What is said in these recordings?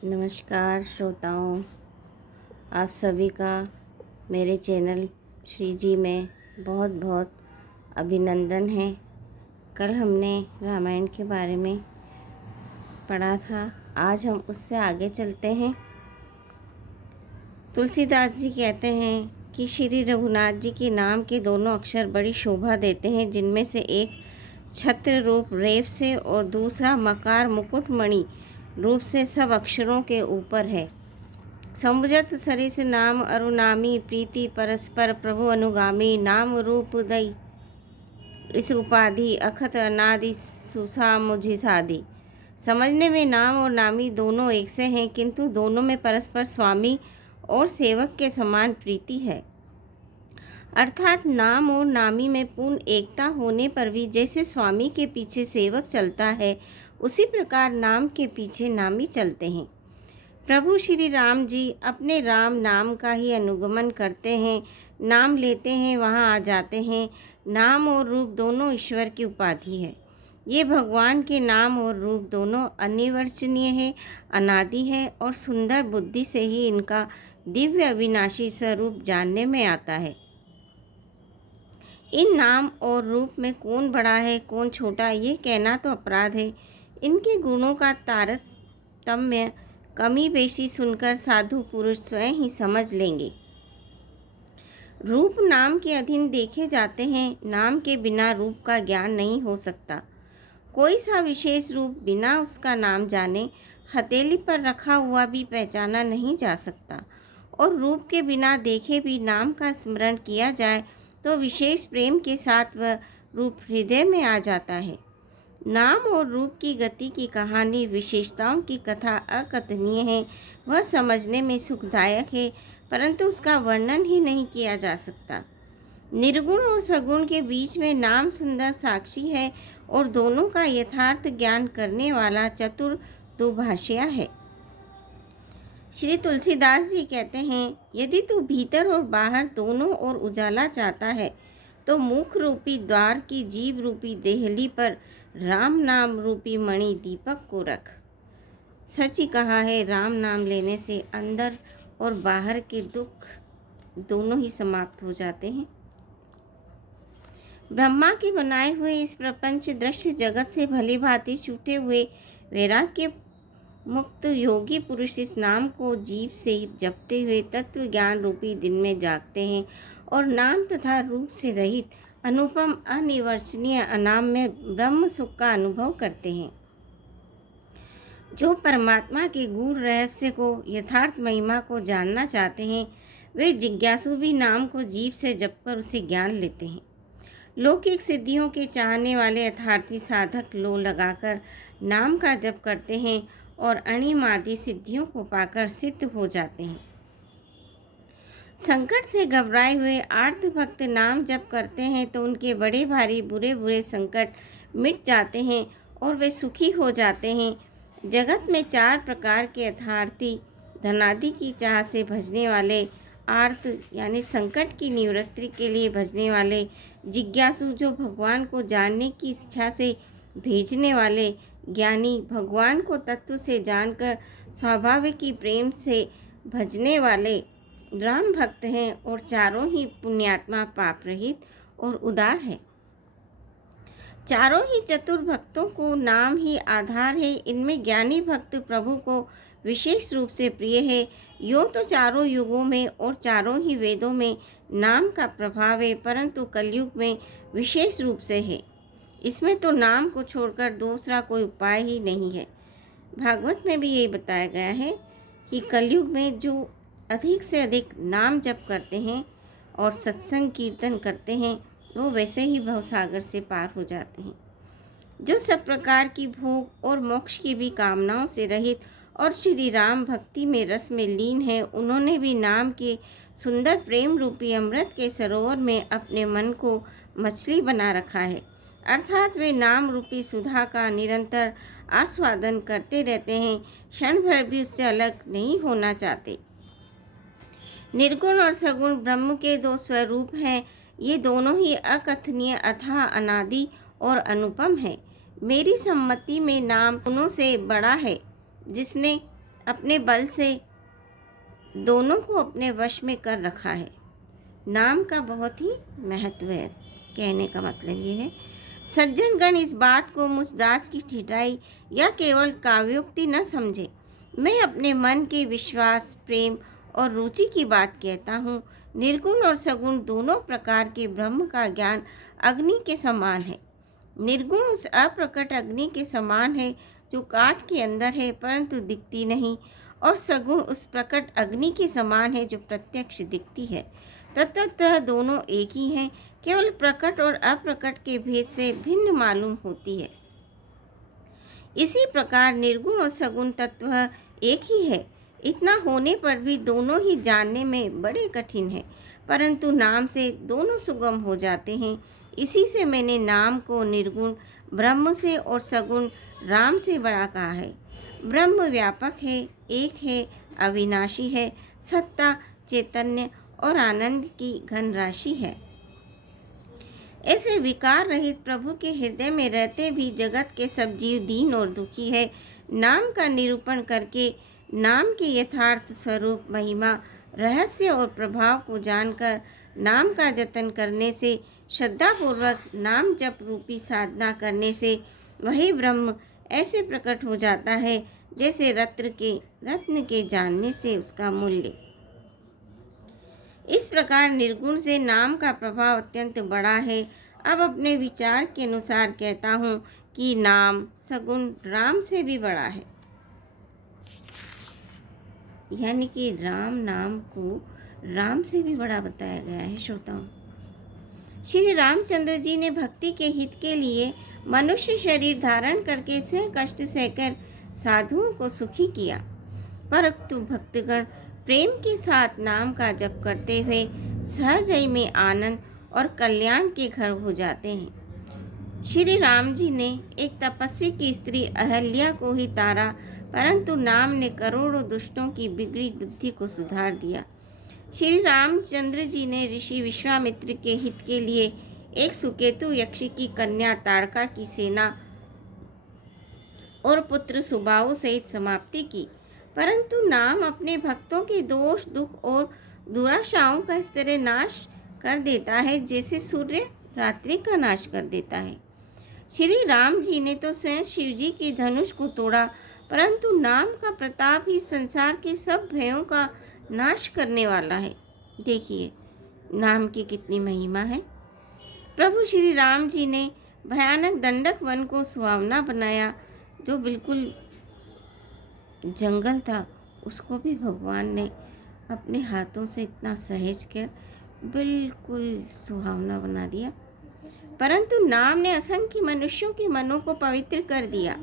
नमस्कार श्रोताओं, आप सभी का मेरे चैनल श्री जी में बहुत बहुत अभिनंदन है। कल हमने रामायण के बारे में पढ़ा था, आज हम उससे आगे चलते हैं। तुलसीदास जी कहते हैं कि श्री रघुनाथ जी के नाम के दोनों अक्षर बड़ी शोभा देते हैं, जिनमें से एक छत्र रूप रेफ से और दूसरा मकार मुकुटमणि रूप से सब अक्षरों के ऊपर है। समुजत सरिस नाम अरुनामी प्रीति परस्पर प्रभु अनुगामी नाम रूप दई इस उपाधि अखत अनादि सुसा मुझि सादी। समझने में नाम और नामी दोनों एक से हैं, किंतु दोनों में परस्पर स्वामी और सेवक के समान प्रीति है। अर्थात नाम और नामी में पूर्ण एकता होने पर भी जैसे स्वामी के पीछे सेवक चलता है, उसी प्रकार नाम के पीछे नामी चलते हैं। प्रभु श्री राम जी अपने राम नाम का ही अनुगमन करते हैं, नाम लेते हैं, वहाँ आ जाते हैं। नाम और रूप दोनों ईश्वर की उपाधि है। ये भगवान के नाम और रूप दोनों अनिर्वचनीय है, अनादि है और सुंदर बुद्धि से ही इनका दिव्य अविनाशी स्वरूप जानने में आता है। इन नाम और रूप में कौन बड़ा है कौन छोटा, ये कहना तो अपराध है। इनके गुणों का तारतम्य कमी बेशी सुनकर साधु पुरुष स्वयं ही समझ लेंगे। रूप नाम के अधीन देखे जाते हैं, नाम के बिना रूप का ज्ञान नहीं हो सकता। कोई सा विशेष रूप बिना उसका नाम जाने हथेली पर रखा हुआ भी पहचाना नहीं जा सकता, और रूप के बिना देखे भी नाम का स्मरण किया जाए तो विशेष प्रेम के साथ वह रूप हृदय में आ जाता है। नाम और रूप की गति की कहानी, विशेषताओं की कथा अकथनीय है। वह समझने में सुखदायक है, परंतु उसका वर्णन ही नहीं किया जा सकता। निर्गुण और सगुण के बीच में नाम सुंदर साक्षी है और दोनों का यथार्थ ज्ञान करने वाला चतुर दुभाषिया है। श्री तुलसीदास जी कहते हैं, यदि तू भीतर और बाहर दोनों ओर उजाला चाहता है तो मुख रूपी द्वार की जीव रूपी देहली पर राम नाम रूपी मणि दीपक को रख। सच ही कहा है, राम नाम लेने से अंदर और बाहर के दुख दोनों ही समाप्त हो जाते हैं। ब्रह्मा के बनाए हुए इस प्रपंच दृश्य जगत से भली भांति छूटे हुए वैराग्य मुक्त योगी पुरुष इस नाम को जीव से जपते हुए तत्व ज्ञान रूपी दिन में जागते हैं और नाम तथा रूप से रहित अनुपम अनिर्वचनीय अनाम में ब्रह्म सुख का अनुभव करते हैं। जो परमात्मा के गूढ़ रहस्य को, यथार्थ महिमा को जानना चाहते हैं, वे जिज्ञासु भी नाम को जीव से जपकर उसे ज्ञान लेते हैं। लौकिक सिद्धियों के चाहने वाले यथार्थी साधक लो लगाकर नाम का जप करते हैं और अणिमादि सिद्धियों को पाकर सिद्ध हो जाते हैं। संकट से घबराए हुए आर्त भक्त नाम जप करते हैं तो उनके बड़े भारी बुरे बुरे संकट मिट जाते हैं और वे सुखी हो जाते हैं। जगत में चार प्रकार के यथार्थी, धनादि की चाह से भजने वाले, आर्त यानी संकट की निवृत्ति के लिए भजने वाले, जिज्ञासु जो भगवान को जानने की इच्छा से भेजने वाले, ज्ञानी भगवान को तत्व से जानकर स्वाभाविक ही प्रेम से भजने वाले राम भक्त हैं, और चारों ही पुण्यात्मा पाप रहित और उदार है। चारों ही चतुर भक्तों को नाम ही आधार है। इनमें ज्ञानी भक्त प्रभु को विशेष रूप से प्रिय है। यूँ तो चारों युगों में और चारों ही वेदों में नाम का प्रभाव है, परंतु कलयुग में विशेष रूप से है। इसमें तो नाम को छोड़कर दूसरा कोई उपाय ही नहीं है। भागवत में भी यही बताया गया है कि कलयुग में जो अधिक से अधिक नाम जप करते हैं और सत्संग कीर्तन करते हैं, वो वैसे ही भवसागर से पार हो जाते हैं। जो सब प्रकार की भोग और मोक्ष की भी कामनाओं से रहित और श्री राम भक्ति में रस में लीन है, उन्होंने भी नाम के सुंदर प्रेम रूपी अमृत के सरोवर में अपने मन को मछली बना रखा है। अर्थात वे नाम रूपी सुधा का निरंतर आस्वादन करते रहते हैं, क्षण भर भी उससे अलग नहीं होना चाहते। निर्गुण और सगुण ब्रह्म के दो स्वरूप हैं। ये दोनों ही अकथनीय, अथाह, अनादि और अनुपम है। मेरी सम्मति में नाम दोनों से बड़ा है। जिसने अपने बल से दोनों को अपने वश में कर रखा है। नाम का बहुत ही महत्व है। कहने का मतलब ये है, सज्जनगण इस बात को मुझ दास की ठिठाई या केवल काव्योक्ति न समझे। मैं अपने मन के विश्वास, प्रेम और रुचि की बात कहता हूँ। निर्गुण और सगुण दोनों प्रकार के ब्रह्म का ज्ञान अग्नि के समान है। निर्गुण उस अप्रकट अग्नि के समान है जो काठ के अंदर है परंतु दिखती नहीं, और सगुण उस प्रकट अग्नि के समान है जो प्रत्यक्ष दिखती है। तत्वतः दोनों एक ही हैं, केवल प्रकट और अप्रकट के भेद से भिन्न मालूम होती है। इसी प्रकार निर्गुण और सगुण तत्व एक ही है। इतना होने पर भी दोनों ही जानने में बड़े कठिन है, परंतु नाम से दोनों सुगम हो जाते हैं। इसी से मैंने नाम को निर्गुण ब्रह्म से और सगुण राम से बड़ा कहा है। ब्रह्म व्यापक है, एक है, अविनाशी है, सत्ता, चैतन्य और आनंद की घन राशि है। ऐसे विकार रहित प्रभु के हृदय में रहते भी जगत के सब जीव दीन और दुखी है। नाम का निरूपण करके नाम के यथार्थ स्वरूप, महिमा, रहस्य और प्रभाव को जानकर नाम का जतन करने से, श्रद्धापूर्वक नाम जप रूपी साधना करने से वही ब्रह्म ऐसे प्रकट हो जाता है जैसे रत्न के जानने से उसका मूल्य। इस प्रकार निर्गुण से नाम का प्रभाव अत्यंत बड़ा है। अब अपने विचार के अनुसार कहता हूँ कि नाम सगुण राम से भी बड़ा है। यानी कि राम नाम को राम से भी बड़ा बताया गया है। श्रोताओं, श्री रामचंद्र जी ने भक्ति के हित के लिए मनुष्य शरीर धारण करके स्वयं कष्ट सहकर साधुओं को सुखी किया, परंतु भक्तगण प्रेम के साथ नाम का जप करते हुए सहजई में आनंद और कल्याण के घर हो जाते हैं। श्री राम जी ने एक तपस्वी की स्त्री अहल्या को ही तारा, परंतु नाम ने करोड़ों दुष्टों की बिगड़ी बुद्धि को सुधार दिया। श्री रामचंद्र जी ने ऋषि विश्वामित्र के हित के लिए एक सुकेतु यक्षी की कन्या ताड़का की सेना और पुत्र सुबाहु सहित समाप्ति की, परंतु नाम अपने भक्तों के दोष, दुख और दुराशाओं का इस तरह नाश कर देता है जैसे सूर्य रात्रि का नाश कर देता है। श्री राम जी ने तो स्वयं शिव जी के धनुष को तोड़ा, परंतु नाम का प्रताप ही संसार के सब भयों का नाश करने वाला है। देखिए नाम की कितनी महिमा है। प्रभु श्री राम जी ने भयानक दंडक वन को सुहावना बनाया, जो बिल्कुल जंगल था उसको भी भगवान ने अपने हाथों से इतना सहेज कर बिल्कुल सुहावना बना दिया। परंतु नाम ने असंख्य मनुष्यों के मनों को पवित्र कर दिया।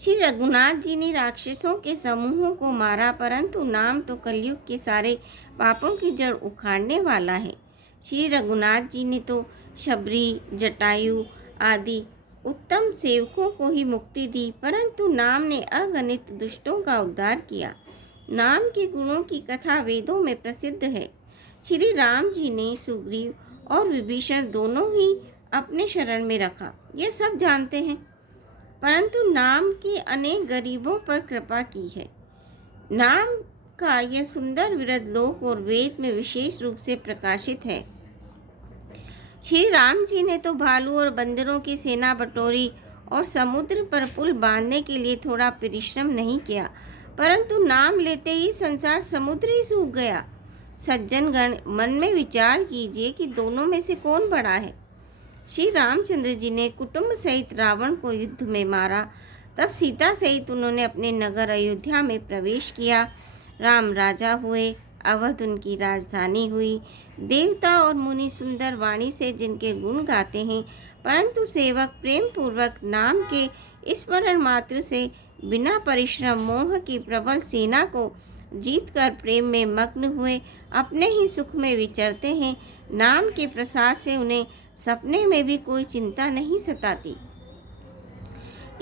श्री रघुनाथ जी ने राक्षसों के समूहों को मारा, परंतु नाम तो कलयुग के सारे पापों की जड़ उखाड़ने वाला है। श्री रघुनाथ जी ने तो शबरी, जटायु आदि उत्तम सेवकों को ही मुक्ति दी, परंतु नाम ने अगणित दुष्टों का उद्धार किया। नाम के गुणों की कथा वेदों में प्रसिद्ध है। श्री राम जी ने सुग्रीव और विभीषण दोनों ही अपने शरण में रखा, ये सब जानते हैं, परंतु नाम की अनेक गरीबों पर कृपा की है। नाम का यह सुंदर विरध लोक और वेद में विशेष रूप से प्रकाशित है। श्री राम जी ने तो भालू और बंदरों की सेना बटोरी और समुद्र पर पुल बांधने के लिए थोड़ा परिश्रम नहीं किया, परंतु नाम लेते ही संसार समुद्र ही सूख गया। सज्जनगण, मन में विचार कीजिए कि दोनों में से कौन बड़ा है। श्री रामचंद्र जी ने कुटुंब सहित रावण को युद्ध में मारा, तब सीता सहित उन्होंने अपने नगर अयोध्या में प्रवेश किया। राम राजा हुए, अवध उनकी राजधानी हुई। देवता और मुनि सुंदर वाणी से जिनके गुण गाते हैं, परंतु सेवक प्रेम पूर्वक नाम के स्मरण मात्र से बिना परिश्रम मोह की प्रबल सेना को जीतकर प्रेम में मग्न हुए अपने ही सुख में विचरते हैं। नाम के प्रसाद से उन्हें सपने में भी कोई चिंता नहीं सताती।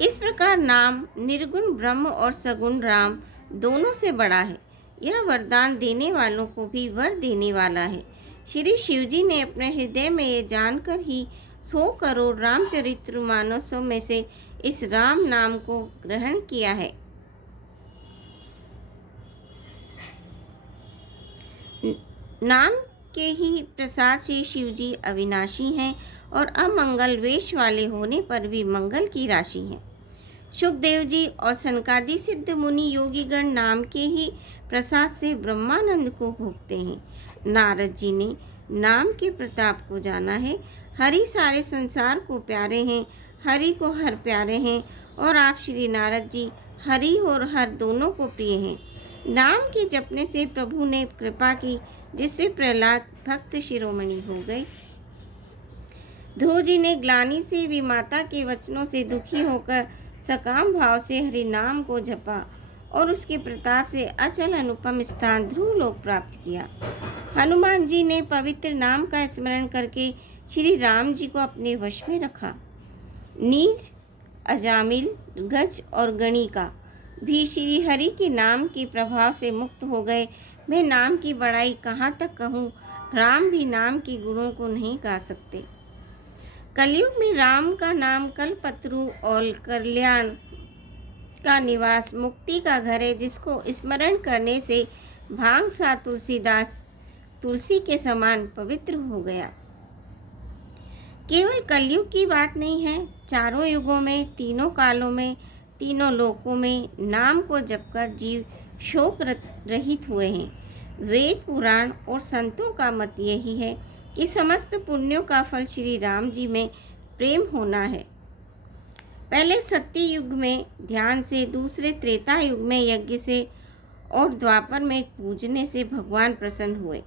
इस प्रकार नाम निर्गुण ब्रह्म और सगुण राम दोनों से बड़ा है। यह वरदान देने वालों को भी वर देने वाला है। श्री शिव जी ने अपने हृदय में ये जानकर ही 100 करोड़ रामचरित्र मानसों में से इस राम नाम को ग्रहण किया है। नाम के ही प्रसाद से शिव जी अविनाशी हैं और अमंगल वेश वाले होने पर भी मंगल की राशि हैं। सुखदेव जी और सनकादि सिद्ध मुनि योगीगण नाम के ही प्रसाद से ब्रह्मानंद को भोगते हैं। नारद जी ने नाम के प्रताप को जाना है। हरि सारे संसार को प्यारे हैं, हरि को हर प्यारे हैं और आप श्री नारद जी हरि और हर दोनों को प्रिय हैं। नाम के जपने से प्रभु ने कृपा की, जिससे प्रहलाद भक्त शिरोमणि हो गए। ध्रुव जी ने ग्लानि से भी माता के वचनों से दुखी होकर सकाम भाव से हरि नाम को जपा और उसके प्रताप से अचल अनुपम स्थान ध्रुव लोक प्राप्त किया। हनुमान जी ने पवित्र नाम का स्मरण करके श्री राम जी को अपने वश में रखा। नीच, अजामिल, गज और गणिका भी श्री हरि के नाम के प्रभाव से मुक्त हो गए। मैं नाम की बड़ाई कहाँ तक कहूँ, राम भी नाम के गुणों को नहीं गा सकते। कलयुग में राम का नाम कल्पतरु और कल्याण का निवास, मुक्ति का घर है, जिसको स्मरण करने से भांग सा तुलसीदास तुलसी के समान पवित्र हो गया। केवल कलयुग की बात नहीं है, चारों युगों में, तीनों कालों में, तीनों लोकों में नाम को जपकर जीव शोक रहित हुए हैं। वेद, पुराण और संतों का मत यही है कि समस्त पुण्यों का फल श्री राम जी में प्रेम होना है। पहले सत्य युग में ध्यान से, दूसरे त्रेता युग में यज्ञ से और द्वापर में पूजने से भगवान प्रसन्न हुए।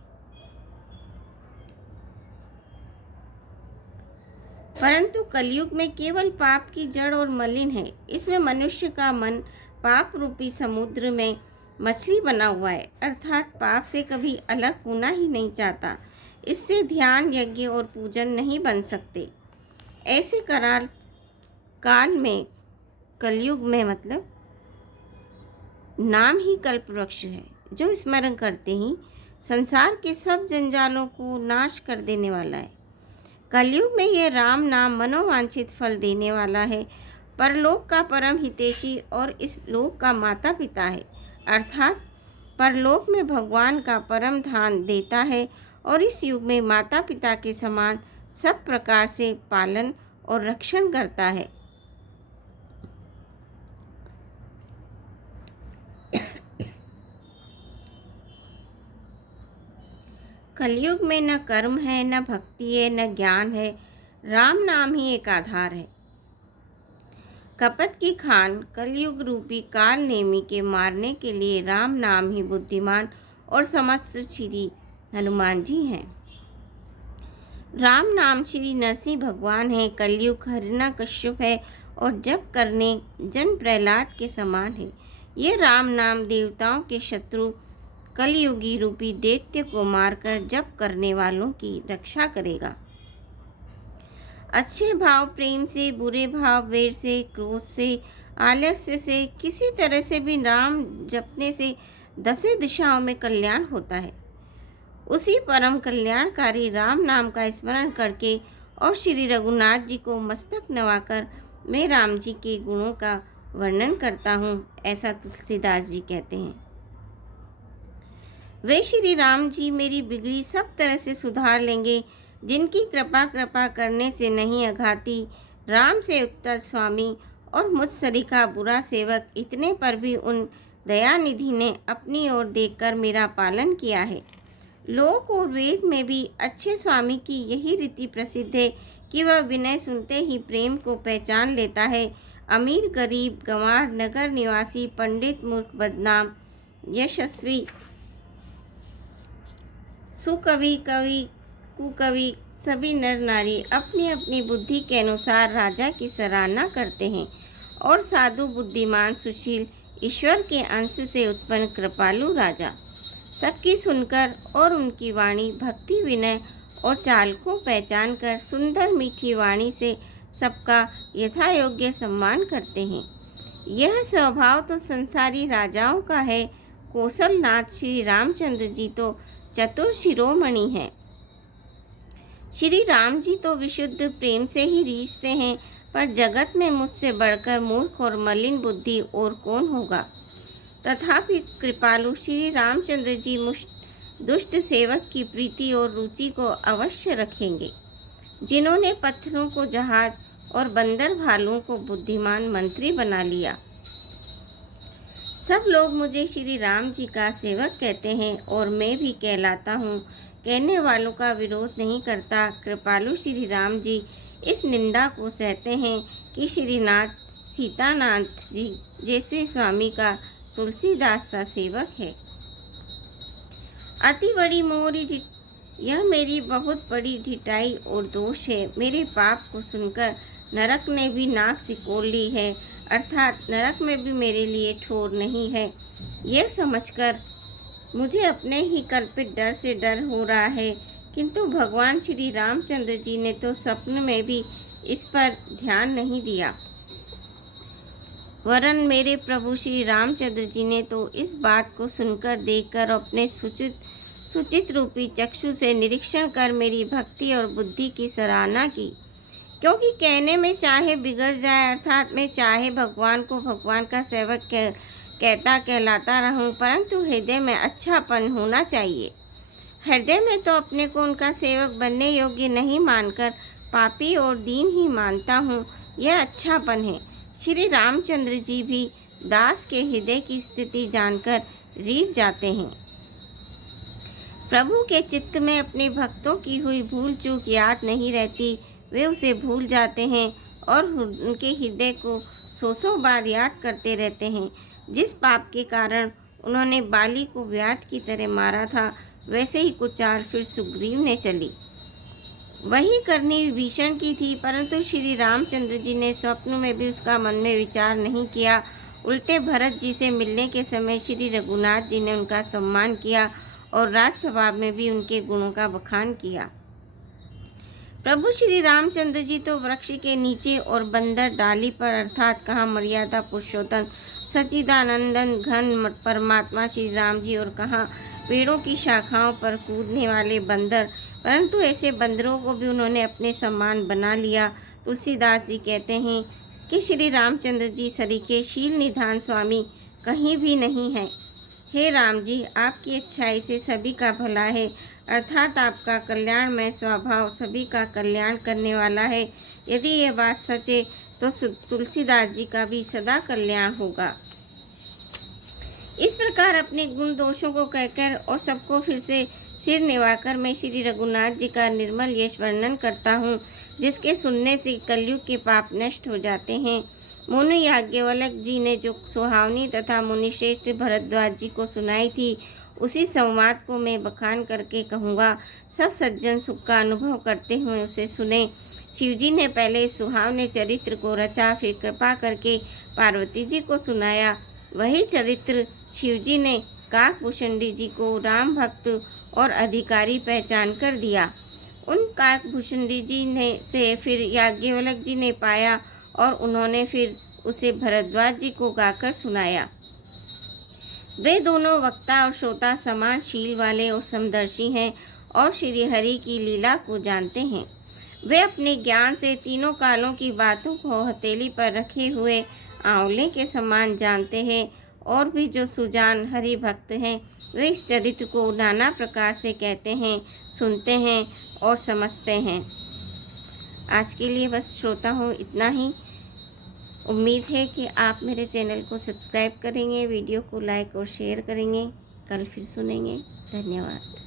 परंतु कलयुग में केवल पाप की जड़ और मलिन है। इसमें मनुष्य का मन पाप रूपी समुद्र में मछली बना हुआ है, अर्थात पाप से कभी अलग होना ही नहीं चाहता। इससे ध्यान, यज्ञ और पूजन नहीं बन सकते। ऐसे कराल काल में, कलयुग में मतलब नाम ही कल्प वृक्ष है, जो स्मरण करते ही संसार के सब जंजालों को नाश कर देने वाला है। कलयुग में यह राम नाम मनोवांछित फल देने वाला है। परलोक का परम हितैषी और इस लोक का माता पिता है, अर्थात परलोक में भगवान का परम धाम देता है और इस युग में माता पिता के समान सब प्रकार से पालन और रक्षण करता है। कलयुग में न कर्म है, न भक्ति है, न ज्ञान है, राम नाम ही एक आधार है। कपट की खान कलयुग रूपी काल नेमी के मारने के लिए राम नाम ही बुद्धिमान और समस्त श्री हनुमान जी हैं। राम नाम श्री नरसिंह भगवान है। कलयुग हिरण्यकश्यप है और जप करने जन प्रहलाद के समान है। ये राम नाम देवताओं के शत्रु कलयुगी रूपी दैत्य को मारकर जप करने वालों की रक्षा करेगा। अच्छे भाव प्रेम से, बुरे भाव वैर से, क्रोध से, आलस्य से, किसी तरह से भी राम जपने से 10 दिशाओं में कल्याण होता है। उसी परम कल्याणकारी राम नाम का स्मरण करके और श्री रघुनाथ जी को मस्तक नवाकर मैं राम जी के गुणों का वर्णन करता हूँ, ऐसा तुलसीदास जी कहते हैं। वे श्री राम जी मेरी बिगड़ी सब तरह से सुधार लेंगे, जिनकी कृपा करने से नहीं अघाती। राम से उत्तर स्वामी और मुझ सरीखा बुरा सेवक, इतने पर भी उन दयानिधि ने अपनी ओर देखकर मेरा पालन किया है। लोक और वेद में भी अच्छे स्वामी की यही रीति प्रसिद्ध है कि वह विनय सुनते ही प्रेम को पहचान लेता है। अमीर, गरीब, गंवार, नगर निवासी, पंडित, मूर्ख, बदनाम, यशस्वी, सुकवि, कवि, कुकवि, सभी नर नारी अपनी अपनी बुद्धि के अनुसार राजा की सराहना करते हैं और साधु, बुद्धिमान, सुशील, ईश्वर के अंश से उत्पन्न कृपालु राजा सबकी सुनकर और उनकी वाणी, भक्ति, विनय और चाल को पहचान कर सुंदर मीठी वाणी से सबका यथायोग्य सम्मान करते हैं। यह स्वभाव तो संसारी राजाओं का है। कौशलनाथ श्री रामचंद्र जी तो चतुर शिरोमणि हैं। श्री राम जी तो विशुद्ध प्रेम से ही रीझते हैं, पर जगत में मुझसे बढ़कर मूर्ख और मलिन बुद्धि और कौन होगा। तथापि कृपालु श्री रामचंद्र जी दुष्ट सेवक की प्रीति और रुचि को अवश्य रखेंगे। जिन्होंने पत्थरों को जहाज और बंदर भालुओं को बुद्धिमान मंत्री बना लिया। सब लोग मुझे श्री राम जी का सेवक कहते हैं और मैं भी कहलाता हूँ। कहने वालों का विरोध नहीं करता। कृपालु श्री राम जी इस निंदा को सहते हैं कि श्रीनाथ सीतानाथ जी जैसे स्वामी का तुलसीदास सा सेवक है। अति बड़ी मोरी यह मेरी बहुत बड़ी ढिठाई और दोष है। मेरे पाप को सुनकर नरक ने भी नाक सिकोड़ ली है, अर्थात नरक में भी मेरे लिए ठोर नहीं है। यह समझकर मुझे अपने ही कल्पित डर से डर हो रहा है, किंतु भगवान श्री रामचंद्र जी ने तो स्वप्न में भी इस पर ध्यान नहीं दिया। वरन मेरे प्रभु श्री रामचंद्र जी ने तो इस बात को सुनकर देखकर अपने सुचित रूपी चक्षु से निरीक्षण कर मेरी भक्ति और बुद्धि की सराहना की। क्योंकि कहने में चाहे बिगड़ जाए, अर्थात मैं चाहे भगवान को भगवान का सेवक कहता कहलाता रहूं, परंतु हृदय में अच्छापन होना चाहिए। हृदय में तो अपने को उनका सेवक बनने योग्य नहीं मानकर पापी और दीन ही मानता हूँ। यह अच्छापन है। श्री रामचंद्र जी भी दास के हृदय की स्थिति जानकर रीझ जाते हैं। प्रभु के चित्त में अपने भक्तों की हुई भूल चूक याद नहीं रहती। वे उसे भूल जाते हैं और उनके हृदय को सौ बार याद करते रहते हैं। जिस पाप के कारण उन्होंने बाली को व्याध की तरह मारा था, वैसे ही कुछ चाल फिर सुग्रीव ने चली। वही करनी विभीषण की थी, परंतु श्री रामचंद्र जी ने स्वप्न में भी उसका मन में विचार नहीं किया। उल्टे भरत जी से मिलने के समय श्री रघुनाथ जी ने उनका सम्मान किया और राजसभा में भी उनके गुणों का बखान किया। प्रभु श्री रामचंद्र जी तो वृक्ष के नीचे और बंदर डाली पर, अर्थात कहाँ मर्यादा पुरुषोत्तम सच्चिदानंदन घन परमात्मा श्री राम जी और कहाँ पेड़ों की शाखाओं पर कूदने वाले बंदर, परंतु ऐसे बंदरों को भी उन्होंने अपने सम्मान बना लिया। तुलसीदास जी कहते हैं कि श्री रामचंद्र जी सरीखे शील निधान स्वामी कहीं भी नहीं है। हे राम जी, आपकी अच्छाई से सभी का भला है, अर्थात आपका कल्याणमय स्वभाव सभी का कल्याण करने वाला है। यदि यह बात सच है तो तुलसीदास जी का भी सदा कल्याण होगा। इस प्रकार अपने गुण दोषों को कहकर और सबको फिर से सिर निवाकर मैं श्री रघुनाथ जी का निर्मल यश वर्णन करता हूँ, जिसके सुनने से कलयुग के पाप नष्ट हो जाते हैं। मुनि याज्ञवल्क्य जी ने जो सुहावनी तथा मुनिश्रेष्ठ भरद्वाज जी को सुनाई थी, उसी संवाद को मैं बखान करके कहूँगा। सब सज्जन सुख का अनुभव करते हुए उसे सुने। शिवजी ने पहले सुहावने चरित्र को रचा, फिर कृपा करके पार्वती जी को सुनाया। वही चरित्र शिवजी ने काकभूषणी जी को राम भक्त और अधिकारी पहचान कर दिया। उन काकभूषणी जी ने से फिर याज्ञवल्क्य जी ने पाया और उन्होंने फिर उसे भरद्वाज जी को गाकर सुनाया। वे दोनों वक्ता और श्रोता समान शील वाले और समदर्शी हैं और श्री हरि की लीला को जानते हैं। वे अपने ज्ञान से तीनों कालों की बातों को हथेली पर रखे हुए आंवले के समान जानते हैं। और भी जो सुजान हरि भक्त हैं, वे इस चरित्र को नाना प्रकार से कहते हैं, सुनते हैं और समझते हैं। आज के लिए बस श्रोता हो इतना ही। उम्मीद है कि आप मेरे चैनल को सब्सक्राइब करेंगे, वीडियो को लाइक और शेयर करेंगे। कल फिर सुनेंगे। धन्यवाद।